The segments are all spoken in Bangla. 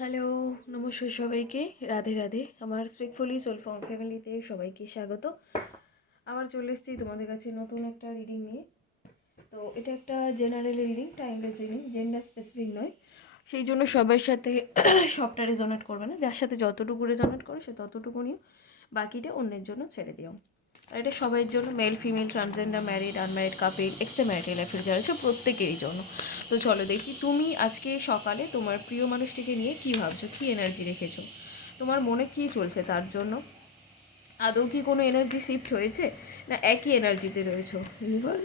হ্যালো, নমস্কার সবাইকে। রাধে রাধে। আমার স্পিকফুলি সোল ফর্ম ফ্যামিলিতে সবাইকে স্বাগত। আবার চলে এসেছি তোমাদের কাছে নতুন একটা রিডিং নিয়ে। তো এটা একটা general reading, timeless reading, gender specific নয়। সেই জন্য সবার সাথে সবটা রেজোনেট করবে না। যার সাথে যতটুকু রেজোনেট করে সে ততটুকু নিও, বাকিটা অন্যের জন্য ছেড়ে দিও। আর এটা সবাইয়ের জন্য, male female, transgender, married, unmarried couple, extra marital লাইফের যারা আছে প্রত্যেকেরই জন্য। তো চলো দেখি তুমি আজকে সকালে তোমার প্রিয় মানুষটিকে নিয়ে কী ভাবছো, কী এনার্জি রেখেছো, তোমার মনে কী চলছে তার জন্য। আদৌ কি কোনো এনার্জি শিফট হয়েছে, না একই এনার্জিতে রয়েছো ইউনিভার্স?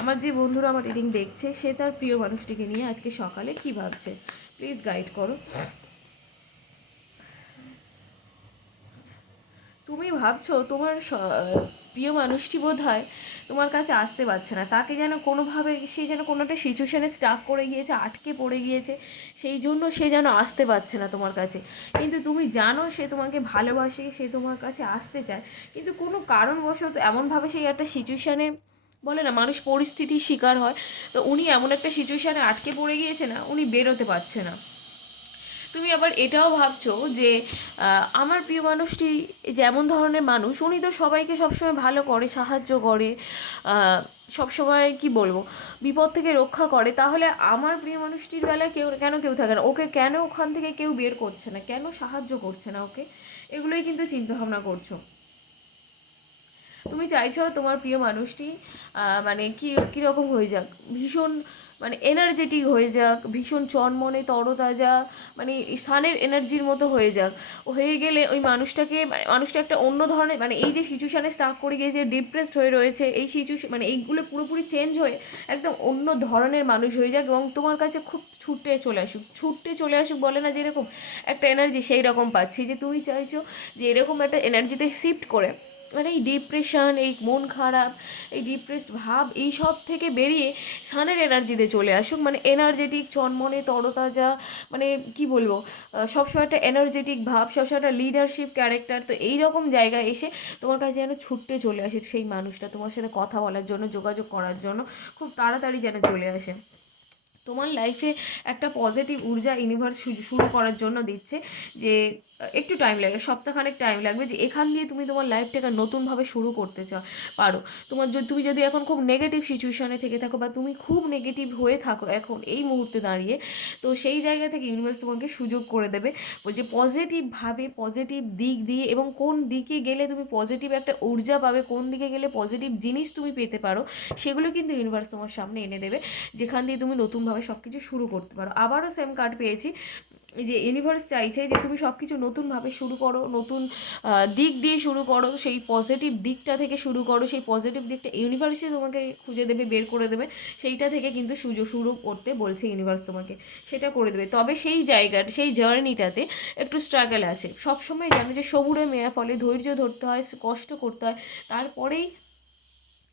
আমার যে বন্ধুরা আমার রিডিং দেখছে, সে তার প্রিয় মানুষটিকে নিয়ে আজকে সকালে কী ভাবছে, প্লিজ গাইড করো। তুমি ভাবছো তোমার প্রিয় মানুষটি বোধ হয় তোমার কাছে আসতে পারছে না, তাকে যেন কোনোভাবে সে যেন কোনো একটা সিচুয়েশানে স্টাক করে গিয়েছে, আটকে পড়ে গিয়েছে, সেই জন্য সে যেন আসতে পারছে না তোমার কাছে। কিন্তু তুমি জানো সে তোমাকে ভালোবাসে, সে তোমার কাছে আসতে চায়, কিন্তু কোনো কারণবশত এমনভাবে সেই একটা সিচুয়েশানে, বলে না মানুষ পরিস্থিতির শিকার হয়, তো উনি এমন একটা সিচুয়েশানে আটকে পড়ে গিয়েছে না, উনি বেরোতে পারছে না। তুমি আবার এটাও ভাবছো যে আমার প্রিয় মানুষটি যেমন ধরনের মানুষ, উনি তো সবাইকে সবসময় ভালো করে, সাহায্য করে, সবসময় কি বলবো, বিপদ থেকে রক্ষা করে, তাহলে আমার প্রিয় মানুষটির বেলায় কেউ থাকে না, ওকে কেন ওখান থেকে কেউ বের করছে না, কেন সাহায্য করছে না ওকে, এগুলোই কিন্তু চিন্তাভাবনা করছো। তুমি চাইছো তোমার প্রিয় মানুষটি মানে কীরকম হয়ে যাক, ভীষণ মানে এনার্জেটিক হয়ে যাক, ভীষণ চনমনে তরতাজা, মানে সানের এনার্জির মতো হয়ে যাক। হয়ে গেলে ওই মানুষটা একটা অন্য ধরনের, মানে এই যে সিচুয়েশানে স্টাক করে গিয়ে যে ডিপ্রেসড হয়ে রয়েছে, এই সিচুয়েশন মানে এইগুলো পুরোপুরি চেঞ্জ হয়ে একদম অন্য ধরনের মানুষ হয়ে যাক, এবং তোমার কাছে খুব ছুটে চলে আসুক বলে না, যেরকম একটা এনার্জি সেই রকম পাচ্ছি, যে তুমি চাইছো যে এরকম একটা এনার্জিতে শিফট করে, মানে এই ডিপ্রেশন, এই মন খারাপ, এই ডিপ্রেসড ভাব, এই সব থেকে বেরিয়ে সানের এনার্জিতে চলে আসুক, মানে এনার্জেটিক, চনমনে তরতাজা, মানে কি বলবো, সবসময় একটা এনার্জেটিক ভাব, সবসময় একটা লিডারশিপ ক্যারেক্টার, তো এই রকম জায়গায় এসে তোমার কাছে যেন ছুটতে চলে আসে সেই মানুষটা, তোমার সাথে কথা বলার জন্য, যোগাযোগ করার জন্য খুব তাড়াতাড়ি যেন চলে আসে। তোমার লাইফে একটা পজিটিভ ঊর্জা ইউনিভার্স শুরু করার জন্য দিচ্ছে, যে একটু টাইম লাগবে, সপ্তাহখানেক টাইম লাগবে, যে এখান দিয়ে তুমি তোমার লাইফটাকে নতুনভাবে শুরু করতে পারো। তুমি যদি এখন খুব নেগেটিভ সিচুয়েশানে থেকে থাকো, বা তুমি খুব নেগেটিভ হয়ে থাকো এখন এই মুহূর্তে দাঁড়িয়ে, তো সেই জায়গা থেকে ইউনিভার্স তোমাকে সুযোগ করে দেবে, ওই যে পজিটিভভাবে, পজিটিভ দিক দিয়ে, এবং কোন দিকে গেলে তুমি পজিটিভ একটা ঊর্জা পাবে, কোন দিকে গেলে পজিটিভ জিনিস তুমি পেতে পারো, সেগুলো কিন্তু ইউনিভার্স তোমার সামনে এনে দেবে, যেখান দিয়ে তুমি নতুনভাবে সব কিছু শুরু করতে পারো। আবারও সেম কার্ড পেয়েছি, যে ইউনিভার্স চাইছে যে তুমি সব কিছু নতুনভাবে শুরু করো, নতুন দিক দিয়ে শুরু করো, সেই পজিটিভ দিকটা থেকে শুরু করো, সেই পজিটিভ দিকটা ইউনিভার্সই তোমাকে খুঁজে দেবে, বের করে দেবে, সেইটা থেকে কিন্তু শুরু করতে বলছে ইউনিভার্স তোমাকে, সেটা করে দেবে। তবে সেই জায়গার, সেই জার্নিটাতে একটু স্ট্রাগল আছে, সবসময় জানো যে সবুরে মেয়া ফলে, ধৈর্য ধরতে হয়, কষ্ট করতে হয়, তারপরেই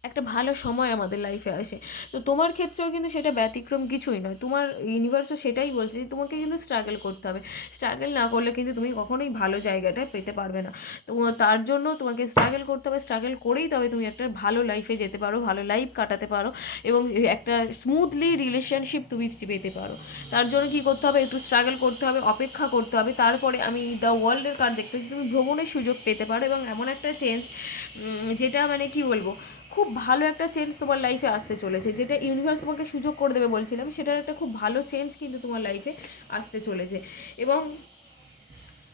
একটা ভালো সময় আমাদের লাইফে আসে। তো তোমার ক্ষেত্রেও কিন্তু সেটা ব্যতিক্রম কিছুই নয়, তোমার ইউনিভার্সও সেটাই বলছে যে তোমাকে কিন্তু স্ট্রাগল করতে হবে, স্ট্রাগল না করলে কিন্তু তুমি কখনোই ভালো জায়গাটায় পেতে পারবে না। তো তার জন্য তোমাকে স্ট্রাগল করতে হবে, স্ট্রাগল করেই তবে তুমি একটা ভালো লাইফে যেতে পারো, ভালো লাইফ কাটাতে পারো, এবং একটা স্মুথলি রিলেশনশিপ তুমি পেতে পারো। তার জন্য কী করতে হবে, একটু স্ট্রাগল করতে হবে, অপেক্ষা করতে হবে, তারপরে আমি দ্য ওয়ার্ল্ডের কার্ড দেখতেছি, তুমি ভ্রমণের সুযোগ পেতে পারো, এবং এমন একটা চেঞ্জ যেটা মানে কি বলবো, খুব ভালো একটা চেঞ্জ তোমার লাইফে আসতে চলেছে, যেটা ইউনিভার্স তোমাকে সুযোগ করে দেবে বলছিলাম, সেটার একটা খুব ভালো চেঞ্জ কিন্তু তোমার লাইফে আসতে চলেছে। এবং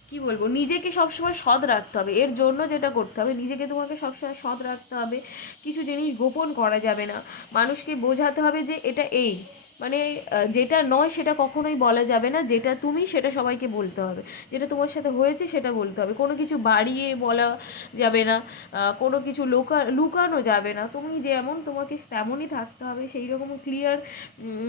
কি বলবো, নিজেকে সবসময় সৎ রাখতে হবে, এর জন্য যেটা করতে হবে, নিজেকে তোমাকে সবসময় সৎ রাখতে হবে, কিছু জিনিস গোপন করা যাবে না, মানুষকে বোঝাতে হবে যে এটা এই, মানে যেটা নয় সেটা কখনোই বলা যাবে না, যেটা তুমি সেটা সবাইকে বলতে হবে, যেটা তোমার সাথে হয়েছে সেটা বলতে হবে, কোনো কিছু বাড়িয়ে বলা যাবে না, কোনো কিছু লুকানো যাবে না, তুমি যেমন তোমাকে তেমনই থাকতে হবে, সেই রকম ক্লিয়ার,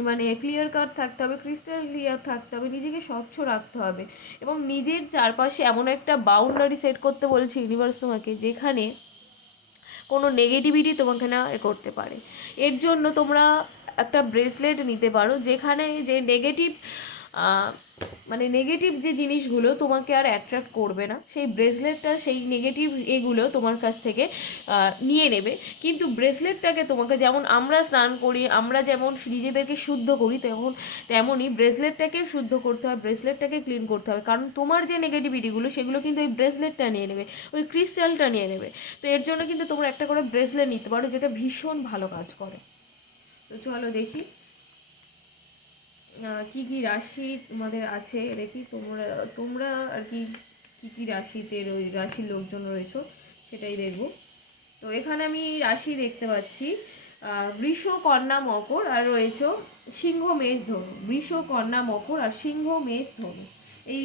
মানে ক্লিয়ার কাট থাকতে হবে, ক্রিস্টাল ক্লিয়ার থাকতে হবে, নিজেকে স্বচ্ছ রাখতে হবে, এবং নিজের চারপাশে এমন একটা বাউন্ডারি সেট করতে বলছে ইউনিভার্স তোমাকে, যেখানে কোনো নেগেটিভিটি তোমাকে না করতে পারে। এর জন্য তোমরা একটা ব্রেসলেট নিতে পারো, যেখানে যে নেগেটিভ মানে নেগেটিভ যে জিনিসগুলো তোমাকে আর অ্যাট্রাক্ট করবে না, সেই ব্রেসলেটটা সেই নেগেটিভ এগুলো তোমার কাছ থেকে নিয়ে নেবে। কিন্তু ব্রেসলেটটাকে তোমাকে, যেমন আমরা স্নান করি, আমরা যেমন নিজেদেরকে শুদ্ধ করি, তেমনই ব্রেসলেটটাকে শুদ্ধ করতে হয়, ব্রেসলেটটাকে ক্লিন করতে হবে। কারণ তোমার যে নেগেটিভিটিগুলো সেগুলো কিন্তু ওই ব্রেসলেটটা নিয়ে নেবে, ওই ক্রিস্টালটা নিয়ে নেবে। তো এর জন্য কিন্তু তোমরা একটা করে ব্রেসলেট নিতে পারো, যেটা ভীষণ ভালো কাজ করে। তো চলো দেখি কি কি রাশি তোমাদের আছে, দেখি তোমরা তোমরা আর কি কী কী রাশিতে রাশির লোকজন রয়েছো সেটাই দেখব। তো এখানে আমি রাশি দেখতে পাচ্ছি বৃষ, কন্যা, মকর, আর রয়েছে সিংহ, মেষ, ধনু। বৃষ, কন্যা, মকর আর সিংহ, মেষ, ধনু, এই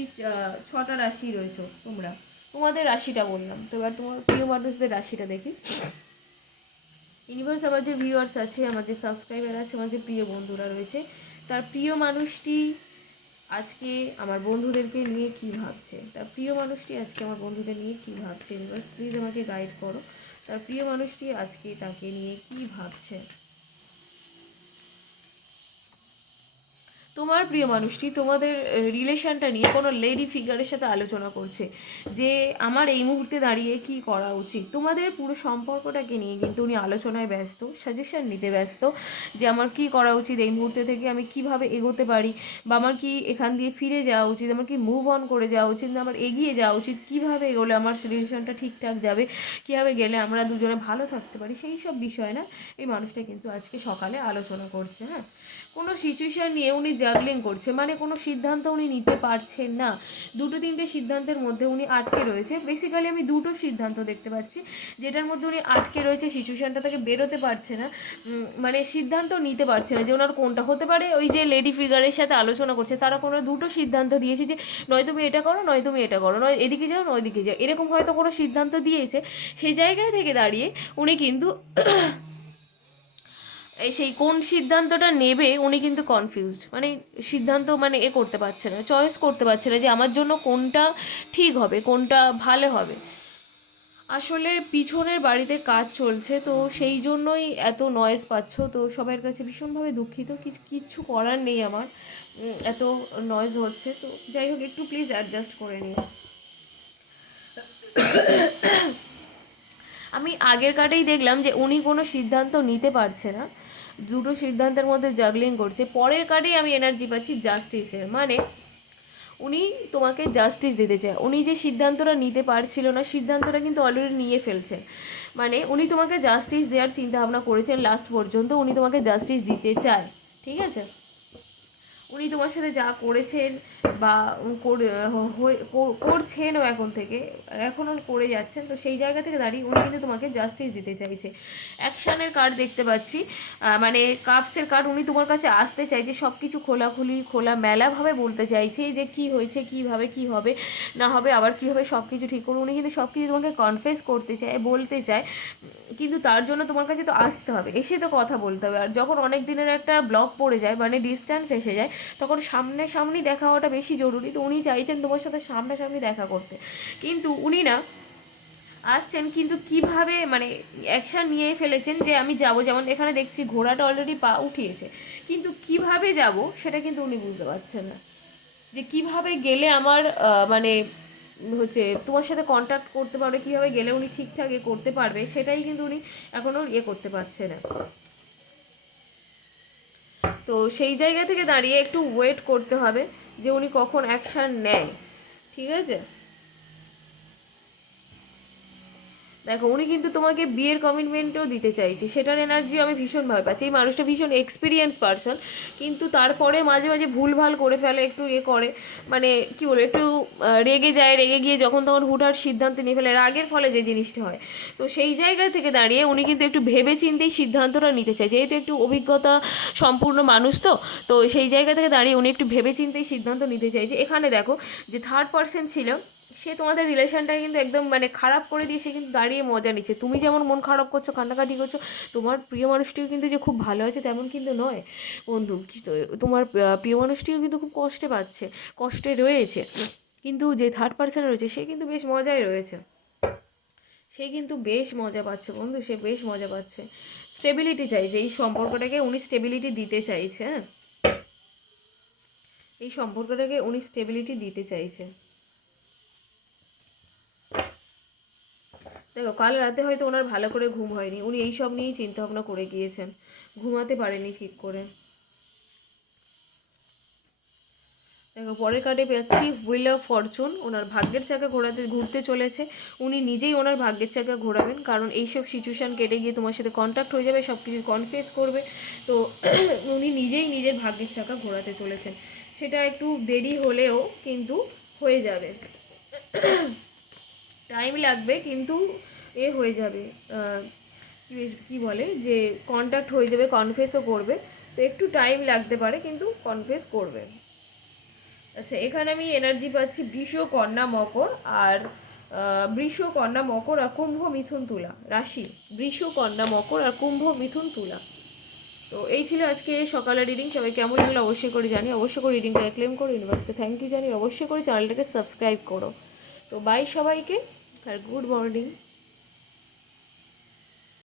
6টা রাশি রয়েছে তোমরা। তোমাদের রাশিটা বললাম, তো এবার তোমার প্রিয় মানুষদের রাশিটা দেখি। ইউনিভার্স, আমার যে ভিউয়ার্স আছে, আমার যে সাবস্ক্রাইবার আছে, আমার যে প্রিয় বন্ধুরা রয়েছে, তার প্রিয় মানুষটি আজকে আমার বন্ধুদেরকে নিয়ে কি ভাবছে, তার প্রিয় মানুষটি আজকে আমার বন্ধুদের নিয়ে কি ভাবছে। ইউনিভার্স প্লিজ আমাকে গাইড করো, তার প্রিয় মানুষটি আজকে তাকে নিয়ে কি ভাবছে। তোমার প্রিয় মানুষটি তোমাদের রিলেশনটা নিয়ে কোনো লেডি ফিগারের সাথে আলোচনা করছে যে আমার এই মুহূর্তে দাঁড়িয়ে কি করা উচিত। তোমাদের পুরো সম্পর্কটাকে নিয়ে কিন্তু উনি আলোচনায় ব্যস্ত, সাজেশন নিতে ব্যস্ত, যে আমার কি করা উচিত, এই মুহূর্তে থেকে আমি কিভাবে এগোতে পারি, বা আমার কি এখান দিয়ে ফিরে যাওয়া উচিত, আমার কি মুভ অন করে যাওয়া উচিত, না আমার এগিয়ে যাওয়া উচিত, কিভাবে এগোলে আমার রিলেশনটা ঠিকঠাক যাবে, কীভাবে গেলে আমরা দুজনে ভালো থাকতে পারি, সেই সব বিষয় না এই মানুষটা কিন্তু আজকে সকালে আলোচনা করছে। হ্যাঁ, কোনো সিচুয়েশান নিয়ে উনি জাগলিং করছে, মানে কোনো সিদ্ধান্ত উনি নিতে পারছেন না, 2-3টে সিদ্ধান্তের মধ্যে উনি আটকে রয়েছে। বেসিক্যালি আমি 2টো সিদ্ধান্ত দেখতে পাচ্ছি যেটার মধ্যে উনি আটকে রয়েছে, সিচুয়েশানটা থেকে বেরোতে পারছে না, মানে সিদ্ধান্ত নিতে পারছে না যে ওনার কোনটা হতে পারে। ওই যে লেডি ফিগারের সাথে আলোচনা করছে, তারা কোনো 2টো সিদ্ধান্ত দিয়েছে যে নয় তুমি এটা করো, নয় তুমি এটা করো, নয় এদিকে যাও, নয় ওইদিকে যাও, এরকম হয়তো কোনো সিদ্ধান্ত দিয়েছে। সেই জায়গায় থেকে দাঁড়িয়ে উনি কিন্তু সেই কোন সিদ্ধান্তটা নেবে উনি কিন্তু কনফিউজড, মানে সিদ্ধান্ত মানে করতে পারছে না, চয়েস করতে পারছে না যে আমার জন্য কোনটা ঠিক হবে, কোনটা ভালো হবে। আসলে পিছনের বাড়িতে কাজ চলছে, তো সেই জন্যই এত নয়েজ পাচ্ছ। তো সবার কাছে ভীষণভাবে দুঃখিত, কিচ্ছু করার নেই আমার, এত নয়েজ হচ্ছে। তো যাই হোক, একটু প্লিজ অ্যাডজাস্ট করে নিও। আমি আগের কার্ডেই দেখলাম যে উনি কোনো সিদ্ধান্ত নিতে পারছে না, 2টো সিদ্ধান্তের মধ্যে জাগলিং করছে। পরের কার্ডেই আমি এনার্জি পাচ্ছি জাস্টিসের, মানে উনি তোমাকে জাস্টিস দিতে চায়। উনি যে সিদ্ধান্তটা নিতে পারছিল না, সিদ্ধান্তটা কিন্তু অলরেডি নিয়ে ফেলছেন, মানে উনি তোমাকে জাস্টিস দেওয়ার চিন্তাভাবনা করেছেন, লাস্ট পর্যন্ত উনি তোমাকে জাস্টিস দিতে চায়। ঠিক আছে, উনি তোমার সাথে যা করেছেন বা করছেনও এখন থেকে, এখনও করে যাচ্ছেন, তো সেই জায়গা থেকে দাঁড়িয়ে উনি কিন্তু তোমাকে জাস্টিস দিতে চাইছে। অ্যাকশানের কার্ড দেখতে পাচ্ছি, মানে কাপসের কার্ড। উনি তোমার কাছে আসতে চাইছে, সব কিছু খোলা মেলাভাবে বলতে চাইছে যে কি হয়েছে, কীভাবে কী হবে না হবে, আবার কীভাবে সব কিছু ঠিক করবে। উনি কিন্তু সব কিছু তোমাকে কনফেস করতে চায়, বলতে চায়, কিন্তু তার জন্য তোমার কাছে তো আসতে হবে, এসে তো কথা বলতে হবে। আর যখন অনেক দিনের একটা ব্লক পড়ে যায়, মানে ডিস্ট্যান্স এসে যায়, তখন সামনাসামনি দেখা হওয়াটা বেশি জরুরি। তো উনি চাইছেন তোমার সাথে সামনাসামনি দেখা করতে, কিন্তু উনি না আসছেন, কিন্তু কিভাবে মানে অ্যাকশান নিয়ে ফেলেছেন যে আমি যাব। যেমন এখানে দেখছি ঘোড়াটা অলরেডি পা উঠিয়েছে, কিন্তু কিভাবে যাব সেটা কিন্তু উনি বুঝতে পারছেন না, যে কিভাবে গেলে আমার মানে হচ্ছে তোমার সাথে কন্ট্যাক্ট করতে পারবে, কীভাবে গেলে উনি ঠিকঠাক করতে পারবে, সেটাই কিন্তু উনি এখনও করতে পারছে না। তো সেই জায়গা থেকে দাঁড়িয়ে একটু ওয়েট করতে হবে যে উনি কখন অ্যাকশান নেয়। ঠিক আছে, দেখো উনি কিন্তু তোমাকে বিয়ের কমিটমেন্টও দিতে চাইছে, সেটার এনার্জি আমি ভীষণভাবে পাচ্ছি। এই মানুষটা ভীষণ এক্সপিরিয়েন্স পারসন, কিন্তু তারপরে মাঝে মাঝে ভুলভাল করে ফেলে, একটু করে, মানে কী বলবো, একটু রেগে যায়, রেগে গিয়ে যখন তখন হুটহাট সিদ্ধান্ত নিয়ে ফেলে, রাগের ফলে যে জিনিসটা হয়। তো সেই জায়গা থেকে দাঁড়িয়ে উনি কিন্তু একটু ভেবে চিন্তেই সিদ্ধান্তটা নিতে চাই, যেহেতু একটু অভিজ্ঞতা সম্পূর্ণ মানুষ। তো তো সেই জায়গা থেকে দাঁড়িয়ে উনি একটু ভেবে চিন্তেই সিদ্ধান্ত নিতে চাইছে। এখানে দেখো যে থার্ড পার্সন ছিল, সে তোমাদের রিলেশনটাকে কিন্তু একদম মানে খারাপ করে দিয়ে সে কিন্তু দাঁড়িয়ে মজা নিচ্ছে। তুমি যেমন মন খারাপ করছো, কান্নাকাটি করছো, তোমার প্রিয় মানুষটিও কিন্তু যে খুব ভালো আছে তেমন কিন্তু নয় বন্ধু। তোমার প্রিয় মানুষটিও কিন্তু খুব কষ্টে পাচ্ছে, কষ্টে রয়েছে, কিন্তু যে থার্ড পার্সন রয়েছে সে কিন্তু বেশ মজায় রয়েছে, সে কিন্তু বেশ মজা পাচ্ছে বন্ধু, সে বেশ মজা পাচ্ছে। স্টেবিলিটি চাইছে, এই সম্পর্কটাকে উনি স্টেবিলিটি দিতে চাইছে। হ্যাঁ, এই সম্পর্কটাকে উনি স্টেবিলিটি দিতে চাইছে। দেখো কাল রাতে হয়তো ওনার ভালো করে ঘুম হয়নি, উনি এই সব নিয়েই চিন্তাভাবনা করে গিয়েছেন, ঘুমাতে পারেনি ঠিক করে। দেখো পরের কার্ডে পাচ্ছি হুইল অফ ফরচুন, ওনার ভাগ্যের চাকা ঘুরতে চলেছে, উনি নিজেই ওনার ভাগ্যের চাকা ঘোরাবেন, কারণ এইসব সিচুয়েশান কেটে গিয়ে তোমার সাথে কন্ট্যাক্ট হয়ে যাবে, সব কিছু কনফেস করবে, তো উনি নিজেই নিজের ভাগ্যের চাকা ঘোরাতে চলেছেন। সেটা একটু দেরি হলেও কিন্তু হয়ে যাবে, টাইম লাগবে কিন্তু হয়ে যাবে, কী বলে যে কন্ট্যাক্ট হয়ে যাবে, কনফেসও করবে, তো একটু টাইম লাগতে পারে কিন্তু কনফেস করবে। আচ্ছা এখানে আমি এনার্জি পাচ্ছি বৃষ, কন্যা, মকর, আর বৃষ, কন্যা, মকর আর কুম্ভ, মিথুন, তুলা রাশি, বৃষ, কন্যা, মকর আর কুম্ভ, মিথুন, তুলা। তো এই ছিল আজকে সকালের রিডিং। সবাই কেমন লাগলো অবশ্যই করে জানি, অবশ্যই করে রিডিংটা ক্লেম করো, ইউনিভার্সকে থ্যাংক ইউ জানি, অবশ্যই করে চ্যানেলটাকে সাবস্ক্রাইব করো। তো বাই সবাইকে, আর গুড মর্নিং।